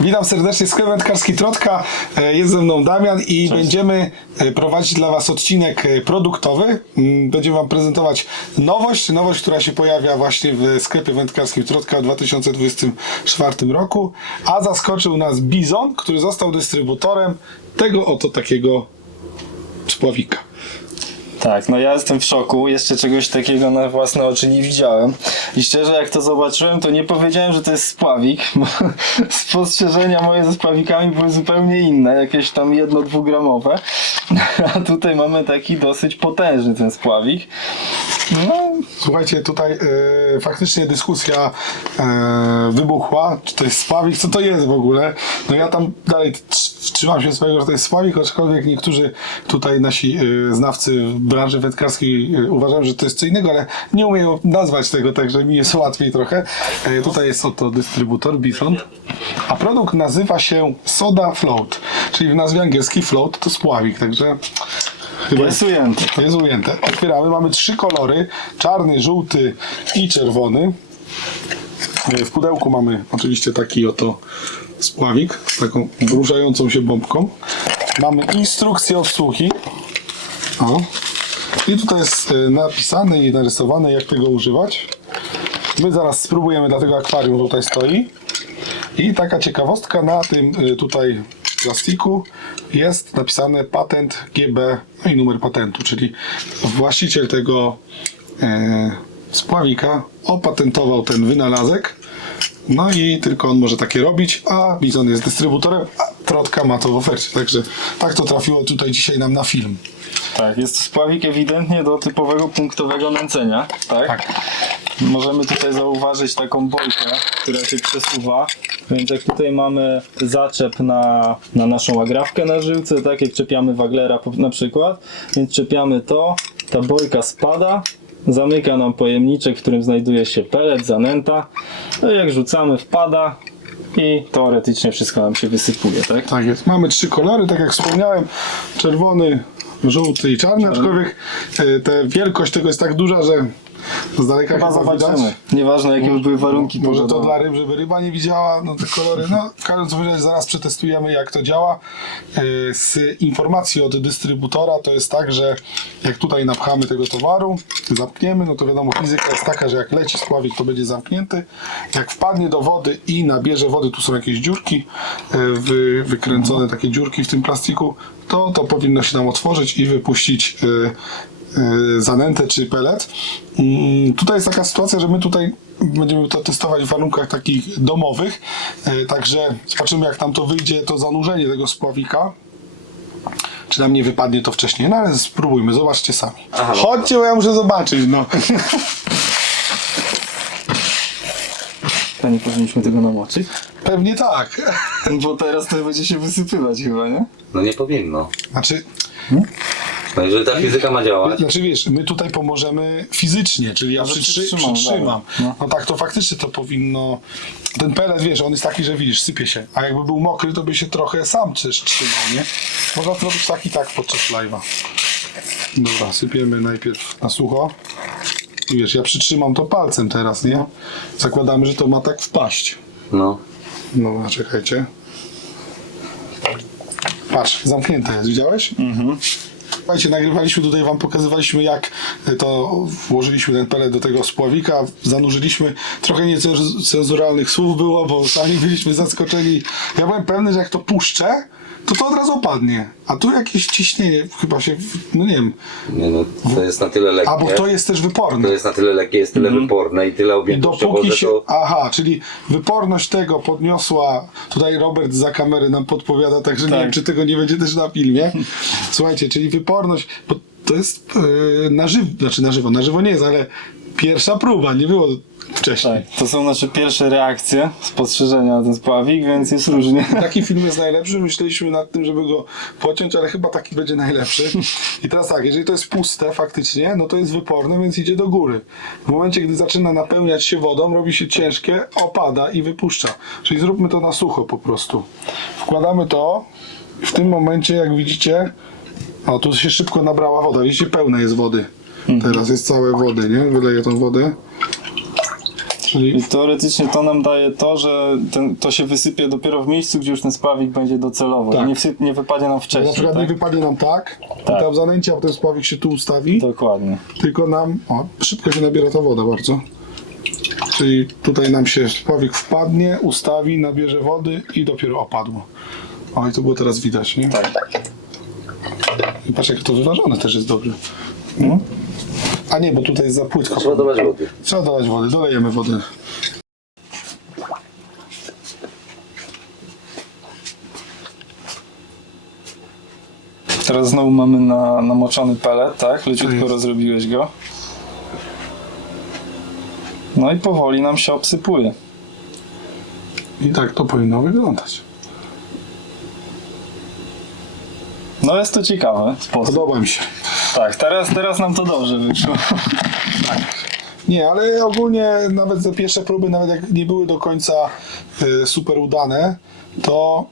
Witam serdecznie, sklep wędkarski Trotka. E, Jest ze mną Damian i będziemy e, prowadzić dla Was odcinek e, produktowy. Mm, Będziemy Wam prezentować nowość, nowość, która się pojawia właśnie w sklepie wędkarskim Trotka w 2024 roku. A zaskoczył nas Bizon, który został dystrybutorem tego oto takiego spławika. Tak, no ja jestem w szoku, jeszcze czegoś takiego na własne oczy nie widziałem. I szczerze, jak to zobaczyłem, to nie powiedziałem, że to jest spławik, bo spostrzeżenia moje ze spławikami były zupełnie inne, jakieś tam jedno-dwugramowe. A tutaj mamy taki dosyć potężny ten spławik. No, Słuchajcie, tutaj e, faktycznie dyskusja e, wybuchła, czy to jest spławik, co to jest w ogóle. No ja tam dalej trz- trzymam się swojego, że to jest spławik, aczkolwiek niektórzy tutaj nasi e, znawcy branży wędkarskiej uważają, że to jest co innego, ale nie umieją nazwać tego, także mi jest łatwiej trochę. E, tutaj jest oto dystrybutor Bifront, a produkt nazywa się Soda Float, czyli w nazwie angielskiej float to spławik, także chyba jest ujęty. to jest ujęte. Otwieramy. Mamy trzy kolory. Czarny, żółty i czerwony. E, W pudełku mamy oczywiście taki oto spławik z taką ruszającą się bombką. Mamy instrukcję obsługi. O. I tutaj jest e, napisane i narysowane jak tego używać. My zaraz spróbujemy, dlatego akwarium tutaj stoi. I taka ciekawostka na tym y, tutaj plastiku jest napisane patent GB, no i numer patentu, czyli właściciel tego e, spławika opatentował ten wynalazek. No i tylko on może takie robić, a Bizon jest dystrybutorem, a Trotka ma to w ofercie. Także tak to trafiło tutaj dzisiaj nam na film. tak, jest to spławik ewidentnie do typowego punktowego nęcenia, tak? Tak. Możemy tutaj zauważyć taką bojkę, która się przesuwa. Więc jak tutaj mamy zaczep na, na naszą agrafkę na żyłce, tak jak czepiamy waglera na przykład, więc czepiamy to, ta bojka spada, zamyka nam pojemniczek, w którym znajduje się pelet, zanęta. No i jak rzucamy wpada i teoretycznie wszystko nam się wysypuje, tak? Tak jest. Mamy trzy kolory, tak jak wspomniałem. Czerwony, żółty i czarny, aczkolwiek e, ta wielkość tego jest tak duża, że z daleka Chyba chyba widać. zobaczymy. Nieważne jakie były warunki Może to dla ryb, żeby ryba nie widziała, no te kolory, no w każdym razie zaraz przetestujemy jak to działa. E, Z informacji od dystrybutora to jest tak, że jak tutaj napchamy tego towaru, zamkniemy, no to wiadomo fizyka jest taka, że jak leci spławik to będzie zamknięty. Jak wpadnie do wody i nabierze wody, tu są jakieś dziurki, e, wy, wykręcone takie dziurki w tym plastiku, to to powinno się nam otworzyć i wypuścić e, zanętę czy pelet. Mm, Tutaj jest taka sytuacja, że my tutaj będziemy to testować w warunkach takich domowych, e, także zobaczymy jak nam to wyjdzie, to zanurzenie tego spławika. Czy nam nie wypadnie to wcześniej, no ale spróbujmy, zobaczcie sami. Chodźcie, bo ja muszę zobaczyć, no. To nie powinniśmy tego namoczyć? Pewnie tak. Bo teraz to będzie się wysypywać chyba, nie? No nie powinno. Znaczy, No jeżeli ta fizyka ma działać, Znaczy wiesz, my tutaj pomożemy fizycznie, czyli ja przytrzy, przytrzymam, przytrzymam. dobra. No tak, to faktycznie to powinno. Ten pelet, wiesz, on jest taki, że widzisz, sypie się. A jakby był mokry, to by się trochę sam też trzymał, nie? Można to robić tak i tak podczas live'a. Dobra, sypiemy najpierw na sucho. I wiesz, ja przytrzymam to palcem teraz, nie? Zakładamy, że to ma tak wpaść. no. No, czekajcie. Patrz, zamknięte jest, widziałeś? Mhm. Słuchajcie, nagrywaliśmy tutaj, wam pokazywaliśmy jak to włożyliśmy ten pelet do tego spławika, zanurzyliśmy. Trochę niecenzuralnych słów było, bo sami byliśmy zaskoczeni. Ja byłem pewny, że jak to puszczę, to to od razu opadnie. A tu jakieś ciśnienie chyba się, no nie wiem. Nie, no to jest na tyle lekkie. A bo to jest też wyporne. to jest na tyle lekkie, jest tyle wyporne i tyle objętościowo, dopóki się. to... Aha, czyli wyporność tego podniosła. Tutaj Robert za kamery nam podpowiada, także nie Tak. wiem, czy tego nie będzie też na filmie. Słuchajcie, czyli wyporność. Bo to jest yy, na żywo, znaczy na żywo, na żywo nie jest, ale pierwsza próba, nie było wcześniej. Tak, to są nasze pierwsze reakcje, spostrzeżenia na ten spławik, więc jest różnie. Taki film jest najlepszy. Myśleliśmy nad tym, żeby go pociąć, ale chyba taki będzie najlepszy. I teraz tak, jeżeli to jest puste faktycznie, no to jest wyporne, więc idzie do góry. W momencie, gdy zaczyna napełniać się wodą, robi się ciężkie, opada i wypuszcza. Czyli zróbmy to na sucho po prostu. Wkładamy to. W tym momencie, jak widzicie, o tu się szybko nabrała woda. Widzicie, pełne jest wody. Teraz jest całe wody, nie? Wyleję tą wodę. Czyli I teoretycznie to nam daje to, że ten, to się wysypie dopiero w miejscu, gdzie już ten spławik będzie docelowo. Tak. Nie, wsyp, nie wypadnie nam na wcześniej. przykład nie Tak? wypadnie nam tak, Tak. tam zanęcie, a potem spławik się tu ustawi, Dokładnie. tylko nam, o, szybko się nabiera ta woda bardzo. Czyli tutaj nam się spławik wpadnie, ustawi, nabierze wody i dopiero opadło. O, i to było teraz widać, nie? Tak. I patrz, jak to wyważone też jest dobrze. No. A nie, bo tutaj jest za płytko. Trzeba dolać wody. Trzeba dolać wody, dolejemy wody. Teraz znowu mamy na, namoczony pelet, tak? Tak Leciutko jest. rozrobiłeś go. No i powoli nam się obsypuje. I tak to powinno wyglądać. No jest to ciekawe sposób. Podoba mi się. Tak, teraz, teraz nam to dobrze wyszło. Nie, ale ogólnie nawet te pierwsze próby, nawet jak nie były do końca y, super udane, to,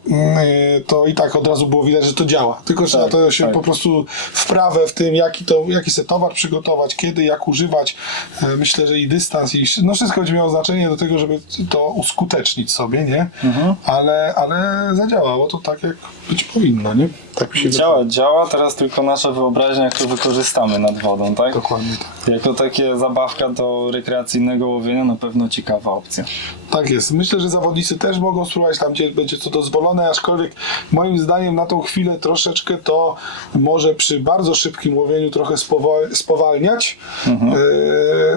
y, to i tak od razu było widać, że to działa. Tylko trzeba to się tak. po prostu wprawę w tym, jaki, to, jaki sobie towar przygotować, kiedy, jak używać. Y, myślę, że i dystans, i no wszystko będzie miało znaczenie do tego, żeby to uskutecznić sobie, nie? Mhm. Ale, ale zadziałało to tak, jak być powinno, nie? Tak mi się Działa, działa, teraz tylko nasza wyobraźnia, jak to wykorzystamy nad wodą, tak? Dokładnie tak. Jako takie zabawka do rekreacyjnego łowienia na pewno ciekawa opcja. Tak jest. Myślę, że zawodnicy też mogą spróbować tam, gdzie będzie to dozwolone, aczkolwiek moim zdaniem na tą chwilę troszeczkę to może przy bardzo szybkim łowieniu trochę spowa- spowalniać. E,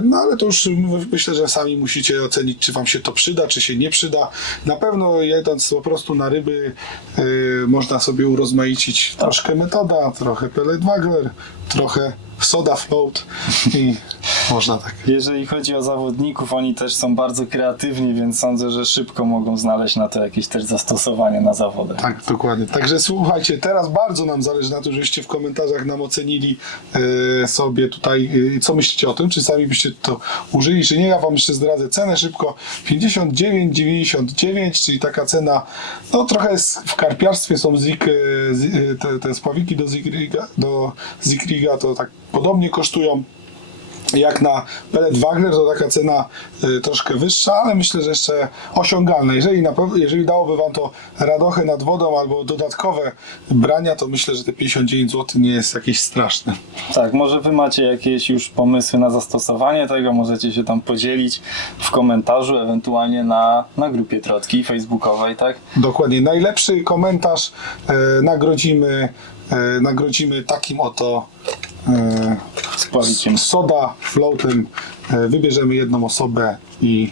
no ale to już my- myślę, że sami musicie ocenić, czy wam się to przyda, czy się nie przyda. Na pewno jedąc po prostu na ryby e, można sobie urozmaicić troszkę metoda, trochę pellet wagler, trochę soda float i można tak. Jeżeli chodzi o zawodników, oni też są bardzo kreatywni, więc sądzę, że szybko mogą znaleźć na to jakieś też zastosowanie na zawodach. Tak, dokładnie. Także słuchajcie, teraz bardzo nam zależy na tym, żebyście w komentarzach nam ocenili e, sobie tutaj, e, co myślicie o tym, czy sami byście to użyli, czy nie. Ja wam jeszcze zdradzę cenę szybko. 59,99, czyli taka cena, no trochę jest, w karpiarstwie są zik, e, zi- e, te, te spławiki do Zikriga, do Zikriga to tak podobnie kosztują jak na pellet Wagner to taka cena y, troszkę wyższa, ale myślę, że jeszcze osiągalna. Jeżeli, na, jeżeli dałoby Wam to radochę nad wodą albo dodatkowe brania, to myślę, że te 59 zł nie jest jakieś straszne. Tak, może wy macie jakieś już pomysły na zastosowanie tego, możecie się tam podzielić w komentarzu, ewentualnie na, na grupie Trotki facebookowej, tak? Dokładnie. Najlepszy komentarz e, nagrodzimy, e, nagrodzimy takim oto e, soda floatem. E, wybierzemy jedną osobę i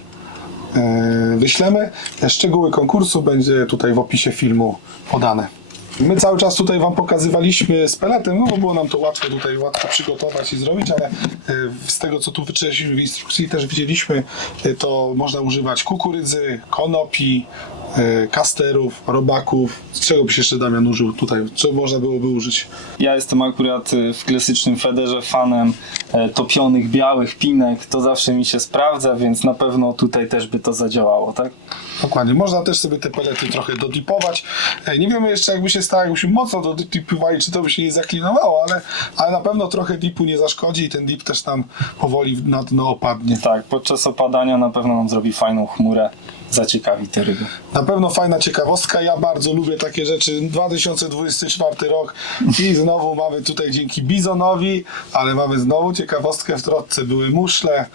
e, wyślemy. Szczegóły konkursu będzie tutaj w opisie filmu podane. My cały czas tutaj Wam pokazywaliśmy z peletem, no bo było nam to łatwo tutaj łatwo przygotować i zrobić, ale e, z tego co tu wyczytaliśmy w instrukcji też widzieliśmy, e, to można używać kukurydzy, konopi, e, kasterów, robaków. Z czego byś jeszcze Damian użył tutaj? Co można byłoby użyć? Ja jestem akurat w klasycznym federze fanem topionych białych pinek, to zawsze mi się sprawdza, więc na pewno tutaj też by to zadziałało, tak? Dokładnie. Można też sobie te pelety trochę dodipować. E, Nie wiemy jeszcze, jakby się stało, jakbyśmy mocno dodipowali, czy to by się nie zaklinowało, ale, ale na pewno trochę dipu nie zaszkodzi i ten dip też tam powoli na dno opadnie. Tak, podczas opadania na pewno nam zrobi fajną chmurę, zaciekawi te ryby. Na pewno fajna ciekawostka. Ja bardzo lubię takie rzeczy. 2024 rok i znowu mamy tutaj dzięki Bizonowi, ale mamy znowu ciekawostkę w trotce. Były muszle,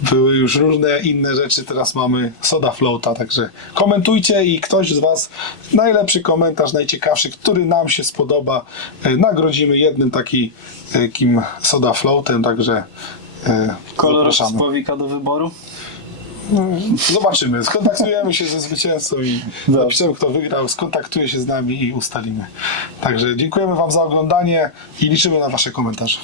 były już różne inne rzeczy. Teraz mamy soda floata, także komentujcie i ktoś z Was najlepszy komentarz, najciekawszy, który nam się spodoba, e, nagrodzimy jednym taki, takim soda floatem, także e, Kolor zapraszamy. spławika do wyboru? Zobaczymy. Skontaktujemy się ze zwycięzcą i napiszemy, kto wygrał. Skontaktuje się z nami i ustalimy. Także dziękujemy Wam za oglądanie i liczymy na Wasze komentarze.